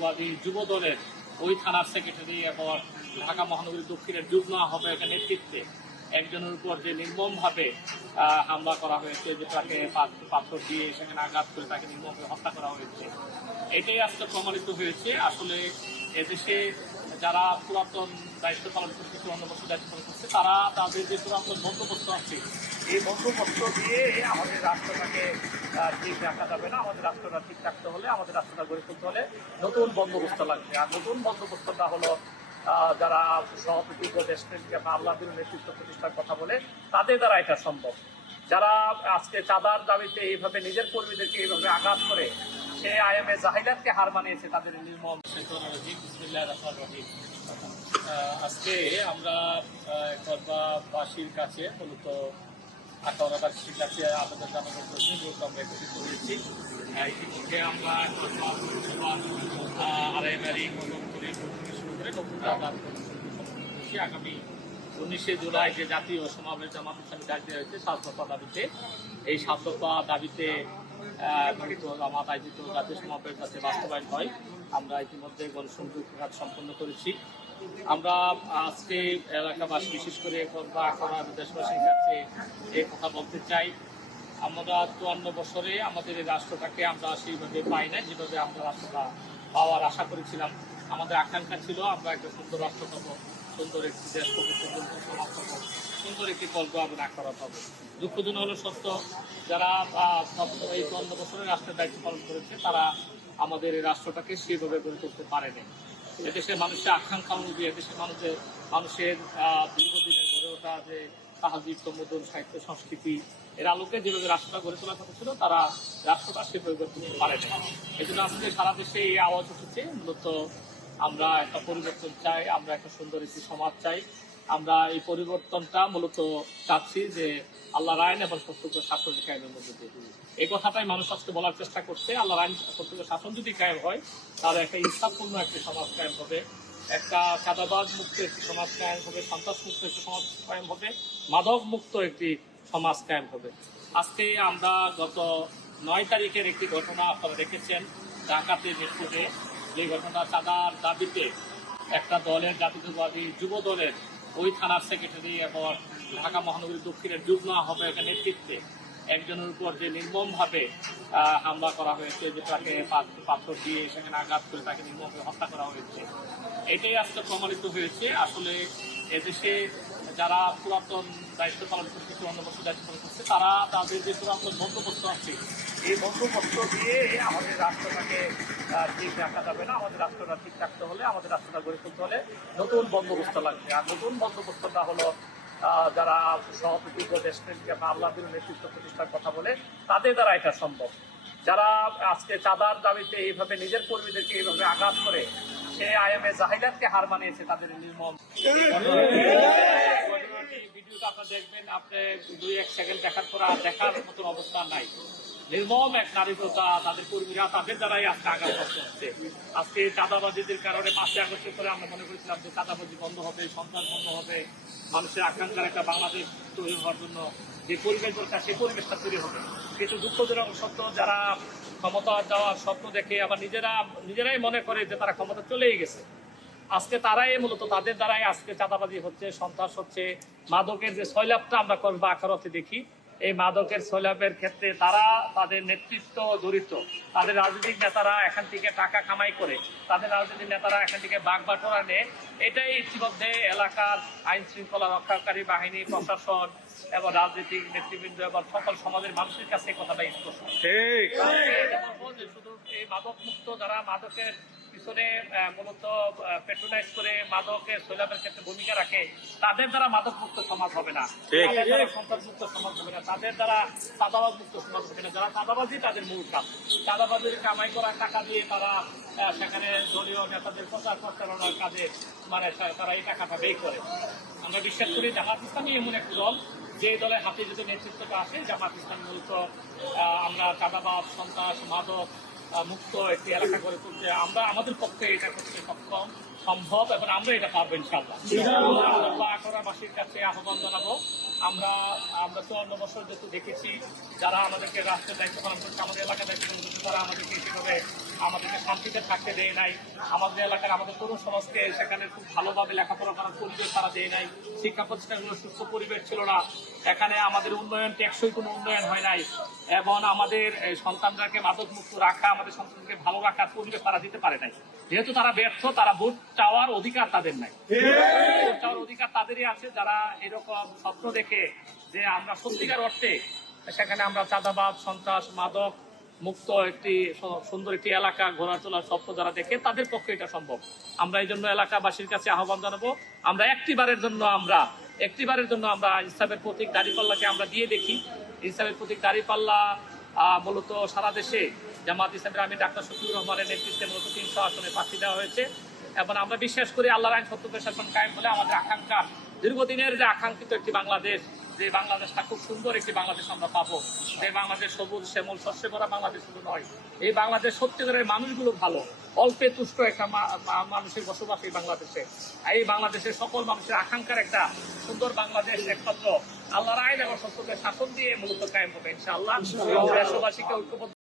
জাতীয়তাবাদী যুব দলের ওই থানার সেক্রেটারি এবং ঢাকা মহানগরী দক্ষিণের যুগ্ম আহ্বায়কের নেতৃত্বে একজনের উপর যে নির্মমভাবে হামলা করা হয়েছে, যে তাকে পাথর দিয়ে সেখানে আঘাত করে তাকে নির্মমভাবে হত্যা করা হয়েছে, এটাই আজকে প্রমাণিত হয়েছে। আসলে এদেশে যারা পুরাতন দায়িত্ব পালন করছে, অন্য বছর দায়িত্ব পালন করছে, তারা তাদের যে পুরাতন বন্দোবস্ত আছে, এই বন্দোবস্ত দিয়ে আমাদের রাষ্ট্রটাকে ঠিক রাখা যাবে না। আমাদের রাষ্ট্রটা ঠিক রাখতে হলে, আমাদের রাষ্ট্রটা গড়ে তুলতে হলে নতুন বন্দোবস্ত লাগবে। আর নতুন বন্দোবস্তটা হলো যারা সভাপতি উপদেষ্টা বা আল্লাহর নেতৃত্ব প্রতিষ্ঠার কথা বলে, তাদের দ্বারা এটা সম্ভব। যারা আজকে চাঁদার দাবিতে এইভাবে নিজের কর্মীদেরকে এইভাবে আঘাত করে সে আইএমএ জাহিলাতকে হার মানিয়েছে, তাদের নির্মম। আজকে আমরা করবাবাসীর কাছে মূলত আখাউড়াবাসীর কাছে আবেদন জানানোর জন্য আমরা একত্রিত হয়েছি। ইতিমধ্যে আমরা আড়াইমারি কদমতলী শুরু করে আগামী 19শে জুলাই যে জাতীয় সমাবেশ জামাত ইসলামী ডাক দেওয়া হয়েছে 7 দফা দাবিতে, এই 7 দফা দাবিতে জামাত আয়োজিত জাতীয় সমাবেশ যাতে বাস্তবায়ন হয়, আমরা ইতিমধ্যে গণসংযোগ কাজ সম্পন্ন করেছি। আমরা আজকে এলাকাবাসী, বিশেষ করে দেশবাসীর কাছে এই কথা বলতে চাই, আমরা 54 বছরে আমাদের এই রাষ্ট্রটাকে আমরা সেইভাবে পাই না যেভাবে আমরা রাষ্ট্রটা পাওয়ার আশা করেছিলাম। আমাদের আকাঙ্ক্ষা ছিল আমরা একটা সুন্দর রাষ্ট্র পাবো, সুন্দর একটি দেশ পাবো, সুন্দর সমাজ পাবো, সুন্দর একটি কল্প এবং আকারা পাবো। দুঃখজনক হলো সত্য, যারা এই 54 বছরের রাষ্ট্রের দায়িত্ব পালন করেছে, তারা আমাদের এই রাষ্ট্রটাকে সেভাবে গড়ে তুলতে পারেনি। এদেশের মানুষের আকাঙ্ক্ষা অনুযায়ী, এদেশের মানুষের দীর্ঘদিনের গড়ে ওঠা যে সামাজিক তমুদন সাহিত্য সংস্কৃতি এর আলোকে যেভাবে রাষ্ট্রটা গড়ে তোলার কথা ছিল, তারা রাষ্ট্রটা সেভাবে গড়ে তুলতে পারেনি। এই জন্য আজকে সারা দেশে এই আওয়াজ উঠেছে। মূলত আমরা একটা পরিবর্তন চাই, আমরা একটা সুন্দর একটি সমাজ চাই। আমরা এই পরিবর্তনটা মূলত চাচ্ছি যে আল্লাহর আইন এবং প্রত্যক্ষ শাসন কায়েমের মধ্যে দিয়ে। এই কথাটাই মানুষ আজকে বলার চেষ্টা করছে। আল্লাহর আইন প্রত্যক্ষ শাসন যদি কায়েম হয়, তাহলে একটা ইনসাফপূর্ণ একটি সমাজ কায়েম হবে, একটা চাঁদাবাজ মুক্ত একটি সমাজ কায়েম হবে, সন্ত্রাস মুক্ত একটি সমাজ কায়েম হবে, মাদক মুক্ত একটি সমাজ কায়েম হবে। আজকে আমরা গত 9 তারিখের একটি ঘটনা আপনারা দেখেছেন, ডাকাতে মৃত্যুতে, যে ঘটনা চাঁদার দাবিতে একটা দলের জাতীয়তাবাদী যুব দলের ওই থানার সেক্রেটারি এবং ঢাকা মহানগরী দক্ষিণের যুগ্ম আহ্বায়কের নেতৃত্বে একজনের উপর যে নির্মমভাবে হামলা করা হয়েছে, যে তাকে পাথর দিয়ে সেখানে আঘাত করে তাকে নির্মমভাবে হত্যা করা হয়েছে, এটাই আজকে প্রমাণিত হয়েছে। আসলে এদেশে যারা পুরাতন দায়িত্ব পালন করছে, অন্য বছর দায়িত্ব পালন করছে, তারা তাদের যে পুরাতন বন্দোবস্ত আছে, এই বন্দোবস্ত দিয়ে আমাদের রাষ্ট্রটাকে ঠিক রাখা যাবে না। আমাদের রাষ্ট্রটা ঠিক রাখতে হলে, আমাদের রাষ্ট্রটা গড়ে তুলতে হলে নতুন বন্দোবস্ত লাগবে। আর নতুন বন্দোবস্তটা হলো যারা সভাপতি উপদেষ্টা বা আল্লাহর নেতৃত্ব প্রতিষ্ঠার কথা বলে, তাদের দ্বারা এটা সম্ভব। যারা আজকে চাঁদার দাবিতে এইভাবে নিজের কর্মীদেরকে এইভাবে আঘাত করে সে আইএমএ জাহিলাতকে হার মানিয়েছে, তাদের নির্মম। ভিডিওটা আপনারা দেখবেন, আপনি 2-1 সেকেন্ড দেখার পর আর দেখার মতন অবস্থা নাই। নির্মম এক নারীতা, তাদের কর্মীরা, তাদের দ্বারাই আজকে আঘাত হচ্ছে। আজকে চাঁদাবাজিদের কারণে 5 আগস্টের পরে আমরা মনে করেছিলাম যে চাঁদাবাজি বন্ধ হবে, সন্ত্রাস বন্ধ হবে, মানুষের আকাঙ্ক্ষার একটা বাংলাদেশ তৈরি হওয়ার জন্য যে পরিবেশ দরকার, সেই পরিবেশটা তৈরি হবে। কিন্তু দুঃখজনক সত্য, যারা ক্ষমতা যাওয়ার স্বপ্ন দেখে আবার নিজেরাই মনে করে যে তারা ক্ষমতা চলেই গেছে, আজকে তারাই মূলত, তাদের দ্বারাই আজকে চাঁদাবাজি হচ্ছে, সন্ত্রাস হচ্ছে। মাদকের যে সয়লাভটা আমরা করবো আখারতে দেখি, এই মাদকের সয়লাভের ক্ষেত্রে তারা, তাদের নেতৃত্ব জড়িত, তাদের রাজনৈতিক নেতারা এখান থেকে টাকা কামাই করে, তাদের রাজনৈতিক নেতারা এখান থেকে বাগবাটোয়ারা নেয়। এটাই ইতিমধ্যে এলাকার আইন শৃঙ্খলা রক্ষাকারী বাহিনী, প্রশাসন এবং রাজনৈতিক নেতৃবৃন্দ এবং সকল সমাজের মানুষের কাছে কথাটা স্পষ্ট। শুধু এই মাদক মুক্ত, যারা মাদকের পিছনে মূলত পেট্রোলাইজ করে মাদকের সৈলাভের ক্ষেত্রে ভূমিকা রাখে, তাদের দ্বারা মাদক মুক্ত সমাজ হবে না, তাদের দ্বারা সন্ত্রাস মুক্ত সমাজ হবে না, তাদের দ্বারা চাঁদাবাজ মুক্ত সমাজ হবে না। যারা চাঁদাবাজি, তাদের মূল কাজ চাঁদাবাজির কামাই করা টাকা দিয়ে তারা সেখানে দলীয় নেতাদের প্রচার প্রচারণার কাজে মানে তারা এই টাকাটা ব্যয় করে। আমরা বিশ্বাস করি জামাত ইসলামী এমন এক দল, যে দলের হাতে যদি নেতৃত্বটা আসে, জামাত ইসলাম মূলত আমরা চাঁদাবাজ, সন্ত্রাস, মাদক মুক্ত একটি এলাকা গড়ে তুলতে আমরা আমাদের পক্ষে এটা করতে সক্ষম, সম্ভব, এবং আমরা এটা পারবো ইনশাআল্লাহ। আখাউড়াবাসীর কাছে আহ্বান জানাবো আমরা 54 বছর যেহেতু দেখেছি যারা আমাদেরকে রাষ্ট্রের দায়িত্ব পালন করছে, আমাদের এলাকার দায়িত্ব পালন করছে, তারা আমাদেরকে সেভাবে আমাদেরকে শান্তিতে থাকতে দেয় নাই। আমাদের এলাকার আমাদের তরুণ সমাজকে সেখানে খুব ভালোভাবে লেখাপড়া করার পরিবেশ তারা দেয় নাই। শিক্ষা প্রতিষ্ঠানগুলো সুস্থ পরিবেশ ছিল না। এখানে আমাদের উন্নয়ন টেকসই কোনো উন্নয়ন হয় নাই এবং আমাদের সন্তানদেরকে মাদক মুক্ত রাখা, আমাদের সন্তানকে ভালো রাখার পরিবেশ তারা দিতে পারে নাই। যেহেতু তারা ব্যর্থ, তারা ভোট চাওয়ার অধিকার তাদের নাই। ভোট চাওয়ার অধিকার তাদেরই আছে যারা এরকম স্বপ্ন দেখে যে আমরা সত্যিকার অর্থে সেখানে আমরা চাঁদাবাদ, সন্ত্রাস, মাদক মুক্ত একটি সুন্দর একটি এলাকা গড়ে তোলার স্বপ্ন যারা দেখে, তাদের পক্ষে এটা সম্ভব। আমরা এই জন্য এলাকাবাসীর কাছে আহ্বান জানাবো, আমরা একটিবারের জন্য আমরা ইনসাফের প্রতীক দাঁড়িপাল্লাকে আমরা দিয়ে দেখি। ইনসাফের প্রতীক দাঁড়িপাল্লা মূলত সারা দেশে জামাত ইসলামের আমি ডাক্তার শফিকুর রহমানের নেতৃত্বে মূলত 300 আসনে প্রার্থী দেওয়া হয়েছে এবং আমরা বিশ্বাস করি আল্লাহর আইন সত্য শাসন কায়েম হলে আমাদের আকাঙ্ক্ষা, দীর্ঘদিনের যে আকাঙ্ক্ষিত একটি বাংলাদেশ, যে বাংলাদেশটা খুব সুন্দর একটি বাংলাদেশ আমরা পাবো, যে বাংলাদেশ সবুজ শ্যামল শস্যে ভরা বাংলাদেশ শুধু নয়, এই বাংলাদেশ সত্যিকারের মানুষগুলো ভালো, অল্পে তুষ্ট একটা মানুষের বসবাস এই বাংলাদেশে। এই বাংলাদেশের সকল মানুষের আকাঙ্ক্ষার একটা সুন্দর বাংলাদেশ একমাত্র আল্লাহর আইন এবং সত্যের শাসন দিয়ে মূলত কায়েম হবে ইনশাআল্লাহ। দেশবাসীকে ঐক্যবদ্ধ